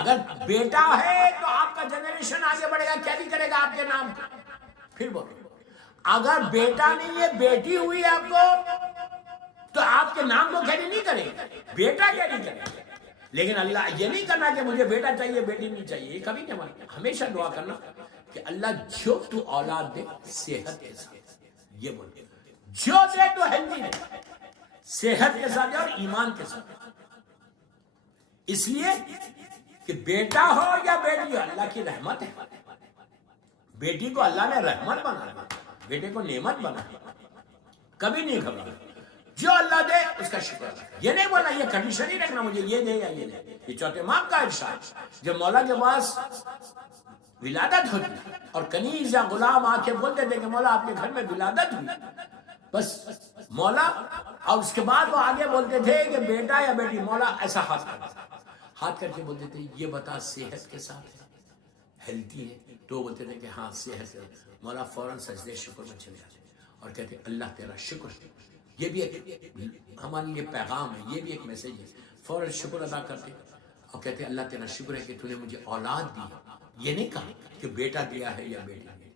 اگر بیٹا ہے تو آپ کا جنریشن آگے بڑھے گا، کیری کرے گا آپ کے نام کو. پھر بولو، اگر بیٹا نہیں ہے بیٹی ہوئی آپ کو تو آپ کے نام کو کیری نہیں کرے گا، بیٹا کیری کرے گا. لیکن اللہ یہ نہیں کرنا کہ مجھے بیٹا چاہیے بیٹی نہیں چاہیے، یہ کبھی نہیں ماننا. ہمیشہ دعا کرنا کہ اللہ جو تو اولاد دے صحت کے ساتھ، یہ بولے جو دے تو ہیلتھی دے، صحت کے ساتھ اور ایمان کے ساتھ. اس لیے کہ بیٹا ہو یا بیٹی ہو اللہ کی رحمت ہے. بیٹی کو اللہ نے رحمت بنایا، بیٹے کو نعمت بنایا. کبھی نہیں گھبرانا، جو اللہ دے اس کا شکر ہے. یہ نہیں بولا یہ کنڈیشن ہی رکھنا مجھے یہ دے یا یہ دے. یہ چوتھے امام کا ارشاد، جب مولا کے پاس ولادت ہوتی اور کنیز یا غلام آ کے بولتے تھے کہ مولا آپ کے گھر میں ولادت ہوئی، بس مولا، اور اس کے بعد وہ آگے بولتے تھے کہ بیٹا یا بیٹی، مولا ایسا ہاتھ کر کے بولتے تھے یہ بتا صحت کے ساتھ ہے، ہیلتھی ہے؟ تو بولتے تھے کہ ہاں صحت ہے. مولا فوراً سجدے شکر میں چلے جاتے اور کہتے اللہ تیرا شکر. یہ بھی ایک ہمارے لیے پیغام ہے، یہ بھی ایک میسج ہے. فوراً شکر ادا کرتے اور کہتے اللہ تیرا شکر ہے کہ تو نے مجھے اولاد دی. یہ نہیں کہا کہ بیٹا دیا ہے یا بیٹی دی،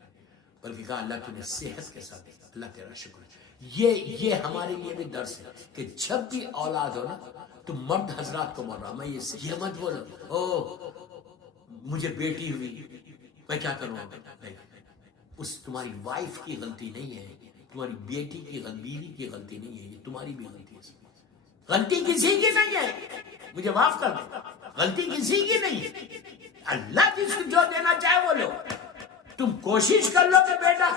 بلکہ کہا اللہ تو نے صحت کے ساتھ دیا، اللہ تیرا شکر ہے. یہ ہمارے لیے بھی درس ہے کہ جب بھی اولاد ہو نا تو مرد حضرات کو بول رہا میں یہ مت بولو او مجھے بیٹی ہوئی میں کیا کروں. اس تمہاری وائف کی غلطی نہیں ہے، تمہاری بیٹی کی بیوی کی غلطی نہیں ہے، یہ تمہاری بھی غلطی ہے. غلطی کسی کی نہیں ہے، مجھے معاف کر دو، غلطی کسی کی نہیں ہے. اللہ جس کو جو دینا چاہے وہ لو. تم کوشش کر لو کہ بیٹا،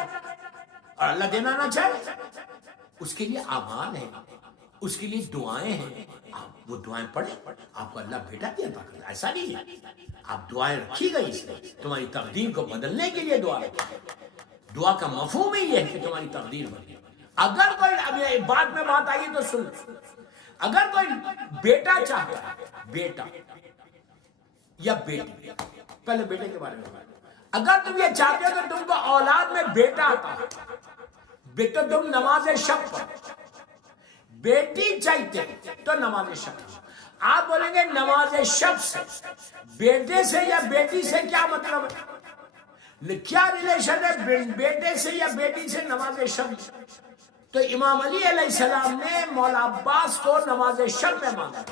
اور اللہ دینا نہ چاہے اس کے لیے اعمال ہیں، اس کے لیے دعائیں ہیں. آپ وہ دعائیں پڑھیں، آپ کو اللہ بیٹا بھی عطا کرے. ایسا نہیں ہے، آپ دعائیں رکھی گئی اس میں تمہاری تقدیر کو بدلنے کے لیے دعا رکھی. دعا کا مفہوم ہی یہ ہے کہ تمہاری تقدیر بدلے. اگر کوئی اب بات میں بات آئی تو سن، اگر کوئی بیٹا چاہتا ہے، بیٹا یا بیٹی، پہلے بیٹے کے بارے میں بات. اگر تم یہ چاہتے ہو کہ تم کو اولاد میں بیٹا آتا ہے تو تم نماز شب پڑھو. بیٹی چاہتے تو نماز شب پڑھو. آپ بولیں گے نماز شب سے بیٹے سے یا بیٹی سے کیا مطلب ہے، کیا ریلیشن ہے بیٹے سے یا بیٹی سے نماز شب؟ تو امام علی علیہ السلام نے مولا عباس کو نماز شب میں مانگا.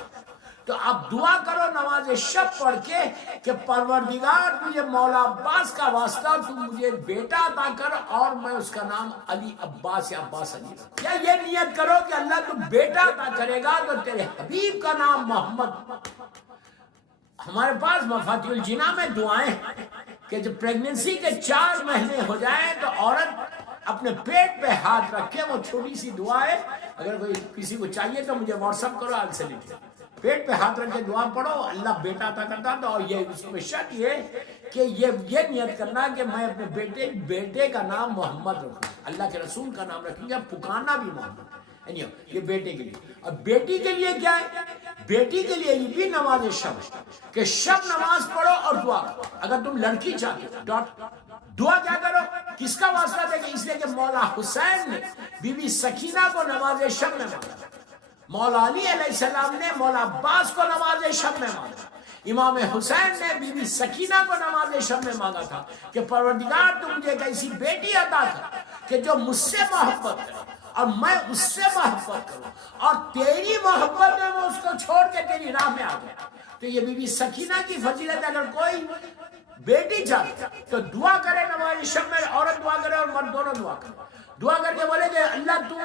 تو آپ دعا کرو نماز شب پڑھ کے کہ پروردگار مجھے مولا عباس کا واسطہ تو مجھے بیٹا عطا کر اور میں اس کا نام علی عباس یا عباس علی رکھوں. یا یہ نیت کرو کہ اللہ تو بیٹا عطا کرے گا تو تیرے حبیب کا نام محمد. ہمارے پاس مفاتیح الجناح میں دعائیں ہیں کہ جب پریگننسی کے 4 مہینے ہو جائیں تو عورت اپنے پیٹ پہ ہاتھ رکھے. وہ چھوٹی سی دعا ہے، اگر کوئی کسی کو چاہیے تو مجھے واٹس ایپ کرو، آج سے لکھیں. پیٹ پہ ہاتھ رکھ کے دعا پڑھو، اللہ بیٹا عطا کرتا. تو اور یہ اس میں شرط یہ کہ یہ نیت کرنا کہ میں اپنے بیٹے کا نام محمد رکھوں، اللہ کے رسول کا نام رکھیں گے، پکارنا بھی محمد. یہ بیٹے کے لیے. اور بیٹی کے لیے کیا ہے؟ بیٹی کے لیے یہ بھی نماز شب کہ شب نماز پڑھو اور دعا کرو. اگر تم لڑکی چاہتے ہو دعا کیا کرو، کس کا واسطہ دے گا؟ اس لیے کہ مولا حسین نے بی بی سکینہ کو نماز شب میں مانگا، مولا علی علیہ السلام نے مولا عباس کو نماز شب میں مانگا، امام حسین نے بی بی سکینہ کو نماز شب میں مانگا تھا کہ پروردگار تو مجھے ایک ایسی بیٹی عطا کر کہ جو مجھ سے محبت کرے اور میں اس سے محبت کروں، اور تیری محبت میں اس کو چھوڑ کے تیری راہ میں آ گیا. تو یہ بی بی سکینہ کی فضیلت. اگر کوئی بیٹی چاہتا تو دعا کرے نماز شب میں، عورت دعا کرے اور مرد دونوں دعا کرے. دعا کر کے بولے کہ اللہ تو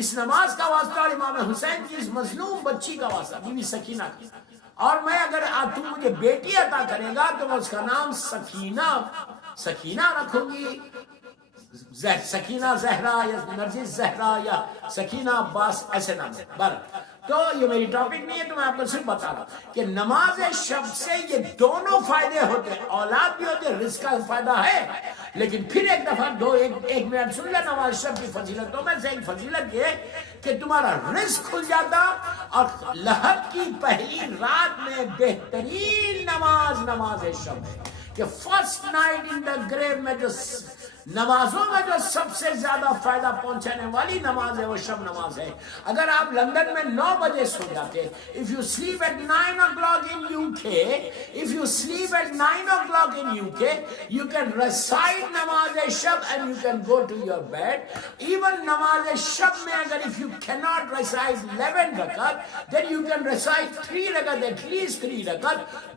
اس نماز کا واسطہ اور امام حسین کی اس مظلوم بچی کا واسطہ، بی بی سکینہ کا، اور میں اگر تو مجھے بیٹی عطا کرے گا تو میں اس کا نام سکینہ رکھوں گی، سکینہ زہرا یا نرجس زہرا یا سکینہ عباس، ایسے نام ہے. تو یہ میری ٹاپک نہیں ہے، تو میں آپ کو صرف بتا رہا ہوں کہ نماز شب سے یہ دونوں فائدے ہوتے ہیں، اولاد بھی ہوتے ہیں، رزق کا فائدہ ہے. لیکن پھر ایک دفعہ ایک منٹ سن لیں نماز شب کی فضیلتوں میں سے ایک فضیلت یہ کہ تمہارا رزق کھل جاتا. اور لحد کی پہلی رات میں بہترین نماز شب ہے کہ فرسٹ نائٹ ان دا گریو میں جو نمازوں میں جو سب سے زیادہ فائدہ پہنچانے والی نماز ہے وہ شب نماز ہے. اگر آپ لندن میں 9 بجے سو جاتے، if you sleep at 9 o'clock in UK, if you sleep at 9 o'clock in UK, you can recite namaz-e-shab and you can go to your bed. Even namaz-e-shab mein agar if you cannot recite 11 rakat, then you can recite 3 rakat, at least 3 rakat.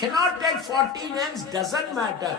cannot take 40 names, doesn't matter,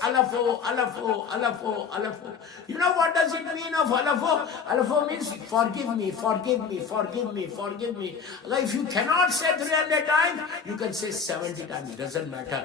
alafo, alafo, alafo, alafo, you know what does it mean of alafo? Alafo means forgive me, forgive me, forgive me, forgive me. If you cannot say 300 times, you can say 70 times, it doesn't matter.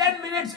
10 minutes